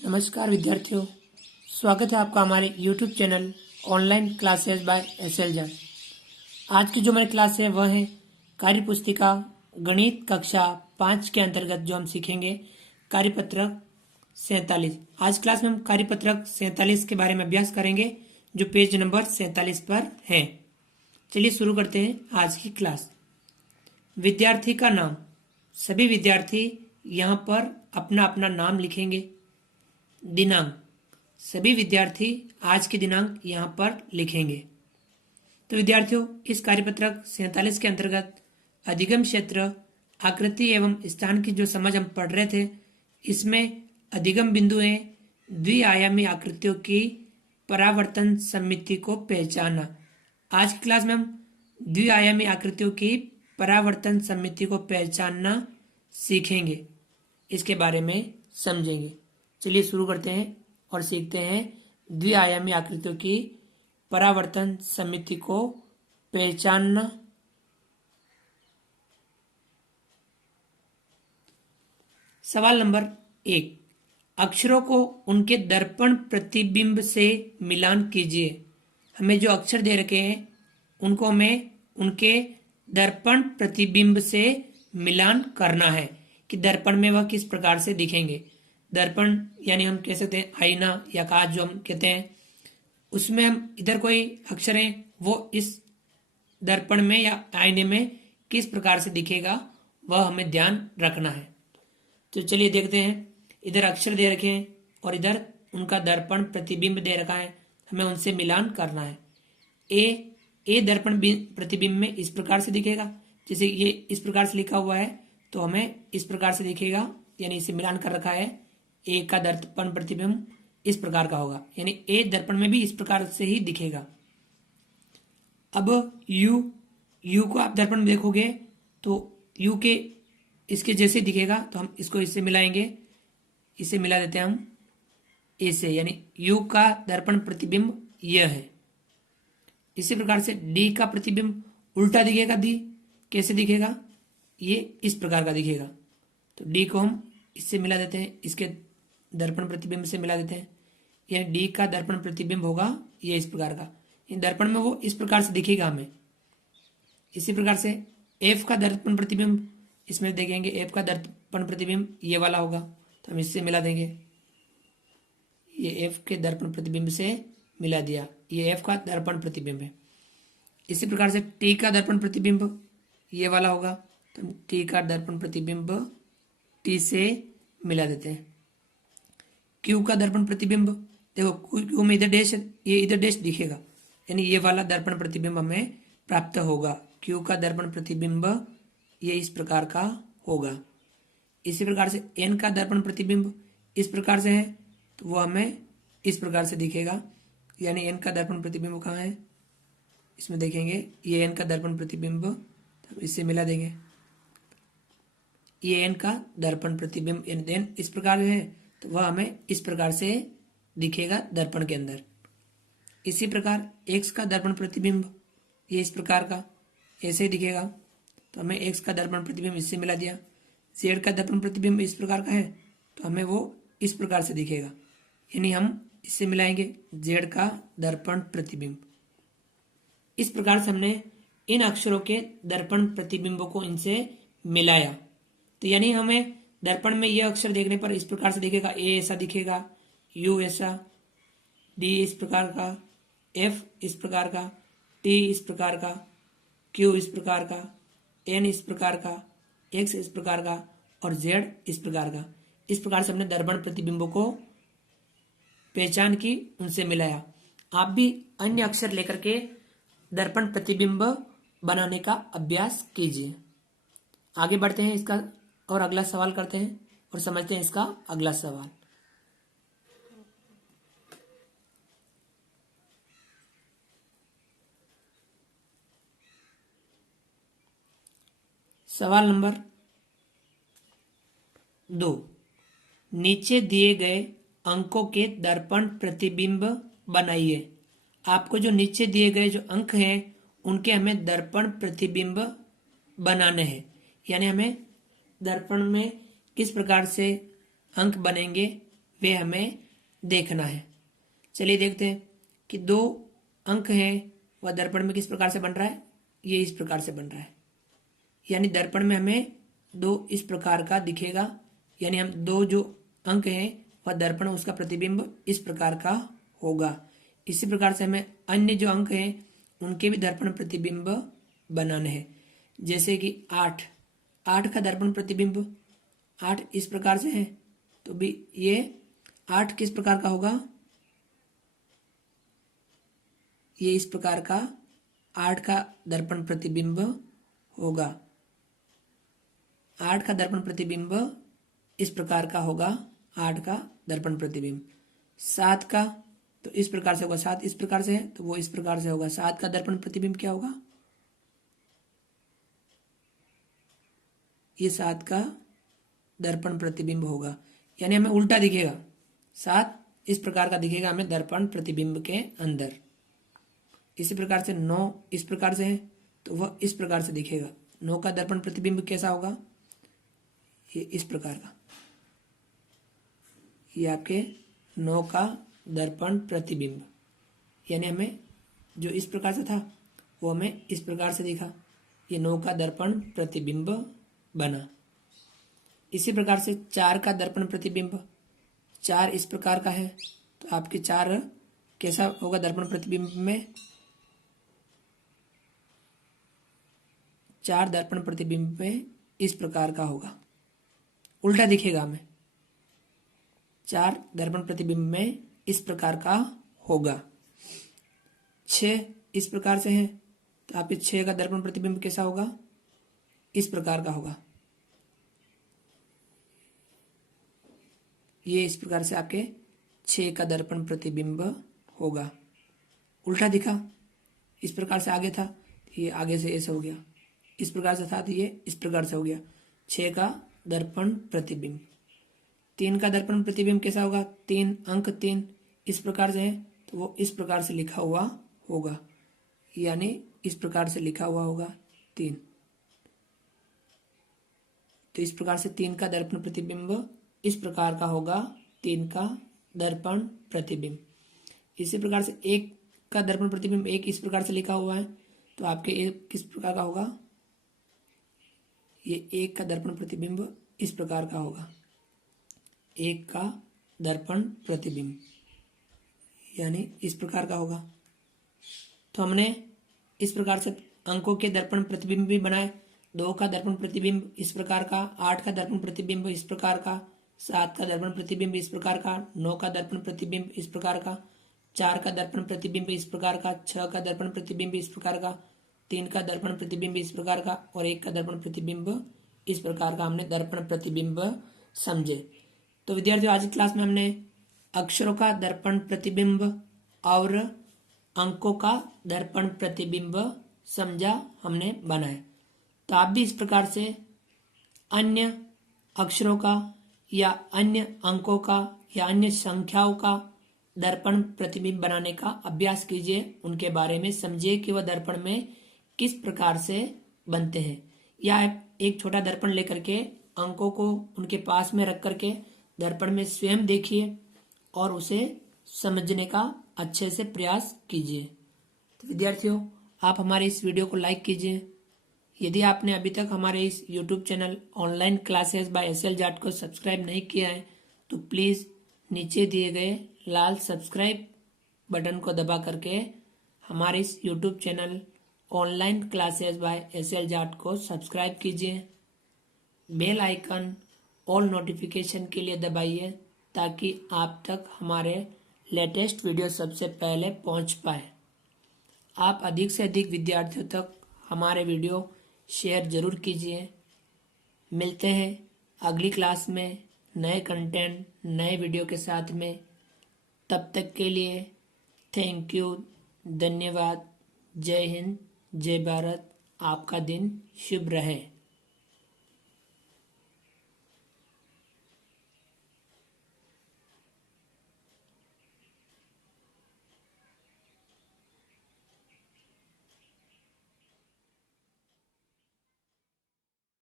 नमस्कार विद्यार्थियों, स्वागत है आपका हमारे YouTube channel online classes by एसएलजर। आज की जो हमारी क्लास है वह है कार्य पुस्तिका गणित कक्षा 5 के अंतर्गत जो हम सीखेंगे कार्यपत्रक 47। आज क्लास में हम कार्यपत्रक 47 के बारे में अभ्यास करेंगे जो पेज नंबर 47 पर है। चलिए शुरू करते हैं आज की क्लास। विद्यार्थी का नाम, सभी विद्यार्थी यहाँ पर अपना अपना नाम लिखेंगे। दिनांक, सभी विद्यार्थी आज की दिनांक यहाँ पर लिखेंगे। तो विद्यार्थियों, इस कार्यपत्रक 47 के अंतर्गत अधिगम क्षेत्र, आकृति एवं स्थान की जो समझ हम पढ़ रहे थे, इसमें अधिगम बिंदु है द्विआयामी आकृतियों की परावर्तन समिति को पहचाना। आज की क्लास में हम द्विआयामी आकृतियों की परावर्तन समिति को पहचानना सीखेंगे, इसके बारे में समझेंगे। चलिए शुरू करते हैं और सीखते हैं द्विआयामी आकृतियों की परावर्तन समिति को पहचानना। सवाल नंबर 1, अक्षरों को उनके दर्पण प्रतिबिंब से मिलान कीजिए। हमें जो अक्षर दे रखे हैं उनको हमें उनके दर्पण प्रतिबिंब से मिलान करना है कि दर्पण में वह किस प्रकार से दिखेंगे। दर्पण यानी हम कह सकते हैं आईना या कांच जो हम कहते हैं, उसमें हम इधर कोई अक्षर है वो इस दर्पण में या आईने में किस प्रकार से दिखेगा वह हमें ध्यान रखना है। तो चलिए देखते हैं, इधर अक्षर दे रखे हैं और इधर उनका दर्पण प्रतिबिंब दे रखा है, हमें उनसे मिलान करना है। ए दर्पण प्रतिबिंब में इस प्रकार से दिखेगा, जैसे ये इस प्रकार से लिखा हुआ है तो हमें इस प्रकार से दिखेगा, यानी इसे मिलान कर रखा है। ए का दर्पण प्रतिबिंब इस प्रकार का होगा, यानी ए दर्पण में भी इस प्रकार से ही दिखेगा। अब यू को आप दर्पण में देखोगे तो यू के इसके जैसे दिखेगा, तो हम इसको इससे मिलाएंगे, इसे मिला देते हैं हम ए से, यानी यू का दर्पण प्रतिबिंब यह है। इसी प्रकार से डी का प्रतिबिंब उल्टा दिखेगा। डी कैसे दिखेगा, ये इस प्रकार का दिखेगा, तो डी को हम इससे मिला देते हैं, इसके दर्पण प्रतिबिंब से मिला देते हैं, यानी डी का दर्पण प्रतिबिंब होगा ये इस प्रकार का। इन दर्पण में वो इस प्रकार से दिखेगा हमें। इसी प्रकार से एफ का दर्पण प्रतिबिंब इसमें देखेंगे, एफ का दर्पण प्रतिबिंब ये वाला होगा, तो हम इससे मिला देंगे, ये एफ के दर्पण प्रतिबिंब से मिला दिया, ये एफ का दर्पण प्रतिबिंब है। इसी प्रकार से टी का दर्पण प्रतिबिंब ये वाला होगा, तो हम टी का दर्पण प्रतिबिंब टी से मिला देते हैं। क्यू का दर्पण प्रतिबिंब, देखो क्यू में इधर डैश, ये इधर डैश दिखेगा, यानी ये वाला दर्पण प्रतिबिंब हमें प्राप्त होगा। क्यू का दर्पण प्रतिबिंब ये इस प्रकार का होगा। इसी प्रकार से एन का दर्पण प्रतिबिंब इस प्रकार से है, तो वो हमें इस प्रकार से दिखेगा, यानी एन का दर्पण प्रतिबिंब कहाँ है, इसमें देखेंगे, ये एन का दर्पण प्रतिबिंब, तो इससे मिला देंगे, ये एन का दर्पण प्रतिबिंब एन इस प्रकार है, तो वह हमें इस प्रकार से दिखेगा दर्पण के अंदर। इसी प्रकार एक्स का दर्पण प्रतिबिंब ये इस प्रकार का ऐसे ही दिखेगा, तो हमें एक्स का दर्पण प्रतिबिंब इससे मिला दिया। जेड का दर्पण प्रतिबिंब इस प्रकार का है, तो हमें वो इस प्रकार से दिखेगा, यानी हम इससे मिलाएंगे जेड का दर्पण प्रतिबिंब। इस प्रकार से हमने इन अक्षरों के दर्पण प्रतिबिंबों को इनसे मिलाया, तो यानी हमें दर्पण में यह अक्षर देखने पर इस प्रकार से दिखेगा, ए ऐसा दिखेगा, यू ऐसा, डी इस प्रकार का, एफ इस प्रकार का, टी इस प्रकार का, क्यू इस प्रकार का, एन इस प्रकार का, एक्स इस प्रकार का और जेड इस प्रकार का। इस प्रकार से हमने दर्पण प्रतिबिंबों को पहचान की, उनसे मिलाया। आप भी अन्य अक्षर लेकर के दर्पण प्रतिबिंब बनाने का अभ्यास कीजिए। आगे बढ़ते हैं, इसका और अगला सवाल करते हैं और समझते हैं इसका अगला सवाल। सवाल नंबर 2, नीचे दिए गए अंकों के दर्पण प्रतिबिंब बनाइए। आपको जो नीचे दिए गए जो अंक हैं उनके हमें दर्पण प्रतिबिंब बनाने हैं, यानी हमें दर्पण में किस प्रकार से अंक बनेंगे वे हमें देखना है। चलिए देखते हैं कि 2 अंक हैं वह दर्पण में किस प्रकार से बन रहा है। ये इस प्रकार से बन रहा है, यानी दर्पण में हमें 2 इस प्रकार का दिखेगा, यानी हम 2 जो अंक हैं वह दर्पण उसका प्रतिबिंब इस प्रकार का होगा। इसी प्रकार से हमें अन्य जो अंक हैं उनके भी दर्पण प्रतिबिंब बनाने हैं। जैसे कि 8 का दर्पण प्रतिबिंब 8 इस प्रकार से है, तो भी ये 8 किस प्रकार का होगा, ये इस प्रकार का 8 का दर्पण प्रतिबिंब होगा। 8 का दर्पण प्रतिबिंब इस प्रकार का होगा, 8 का दर्पण प्रतिबिंब। 7 का तो इस प्रकार से होगा, 7 इस प्रकार से है तो वो इस प्रकार से होगा। 7 का दर्पण प्रतिबिंब क्या होगा, ये 7 का दर्पण प्रतिबिंब होगा, यानी हमें उल्टा दिखेगा। 7 इस प्रकार का दिखेगा हमें दर्पण प्रतिबिंब के अंदर। इसी प्रकार से 9 इस प्रकार से है तो वह इस प्रकार से दिखेगा। 9 का दर्पण प्रतिबिंब कैसा होगा, ये इस प्रकार का, ये आपके 9 का दर्पण प्रतिबिंब, यानी हमें जो इस प्रकार से था वो हमें इस प्रकार से दिखा, ये 9 का दर्पण प्रतिबिंब बना। इसी प्रकार से 4 का दर्पण प्रतिबिंब, 4 इस प्रकार का है तो आपके 4 कैसा होगा दर्पण प्रतिबिंब में, 4 दर्पण प्रतिबिंब में इस प्रकार का होगा, उल्टा दिखेगा हमें। 4 दर्पण प्रतिबिंब में इस प्रकार का होगा। 6 इस प्रकार से है तो आपके 6 का दर्पण प्रतिबिंब कैसा होगा, इस प्रकार का होगा। ये इस प्रकार से आपके 6 का दर्पण प्रतिबिंब होगा, उल्टा दिखा। इस प्रकार से आगे था, ये आगे से ऐसे हो गया, इस प्रकार से था तो ये इस प्रकार से हो गया। 6 का दर्पण प्रतिबिंब। 3 का दर्पण प्रतिबिंब कैसा होगा, 3 अंक 3 इस प्रकार से है तो वो इस प्रकार से लिखा हुआ होगा, यानी इस प्रकार से लिखा हुआ होगा 3। तो इस प्रकार से 3 का दर्पण प्रतिबिंब इस प्रकार का होगा, 3 का दर्पण प्रतिबिंब। इसी प्रकार से 1 का दर्पण प्रतिबिंब 1 इस प्रकार से लिखा हुआ है तो आपके 1 किस प्रकार का होगा, ये 1 का दर्पण प्रतिबिंब इस प्रकार का होगा, 1 का दर्पण प्रतिबिंब, यानी इस प्रकार का होगा। तो हमने इस प्रकार से अंकों के दर्पण प्रतिबिंब भी बनाए। 2 का दर्पण प्रतिबिंब इस प्रकार का, 8 का दर्पण प्रतिबिंब इस प्रकार का, 7 का दर्पण प्रतिबिंब इस प्रकार का, 9 का दर्पण प्रतिबिंब इस प्रकार का, 4 का दर्पण प्रतिबिंब इस प्रकार का, 6 का दर्पण प्रतिबिंब इस प्रकार का, 3 का दर्पण प्रतिबिंब इस प्रकार का और 1 का दर्पण प्रतिबिंब इस प्रकार का हमने दर्पण प्रतिबिंब समझे। तो विद्यार्थियों आज की क्लास में हमने अक्षरों का दर्पण प्रतिबिंब और अंकों का दर्पण प्रतिबिंब समझा, हमने बनाया। तो आप भी इस प्रकार से अन्य अक्षरों का या अन्य अंकों का या अन्य संख्याओं का दर्पण प्रतिबिंब बनाने का अभ्यास कीजिए, उनके बारे में समझिए कि वह दर्पण में किस प्रकार से बनते हैं। या एक छोटा दर्पण लेकर के अंकों को उनके पास में रख करके दर्पण में स्वयं देखिए और उसे समझने का अच्छे से प्रयास कीजिए। तो विद्यार्थियों आप हमारे इस वीडियो को लाइक कीजिए। यदि आपने अभी तक हमारे इस YouTube channel online classes by SL Jat को सब्सक्राइब नहीं किया है तो प्लीज़ नीचे दिए गए लाल सब्सक्राइब बटन को दबा करके हमारे इस YouTube channel online classes by SL Jat को सब्सक्राइब कीजिए। बेल आइकन ऑल नोटिफिकेशन के लिए दबाइए ताकि आप तक हमारे लेटेस्ट वीडियो सबसे पहले पहुंच पाए। आप अधिक से अधिक विद्यार्थियों तक हमारे वीडियो शेयर जरूर कीजिए। मिलते हैं अगली क्लास में नए कंटेंट नए वीडियो के साथ में। तब तक के लिए थैंक यू, धन्यवाद। जय हिंद, जय भारत। आपका दिन शुभ रहे।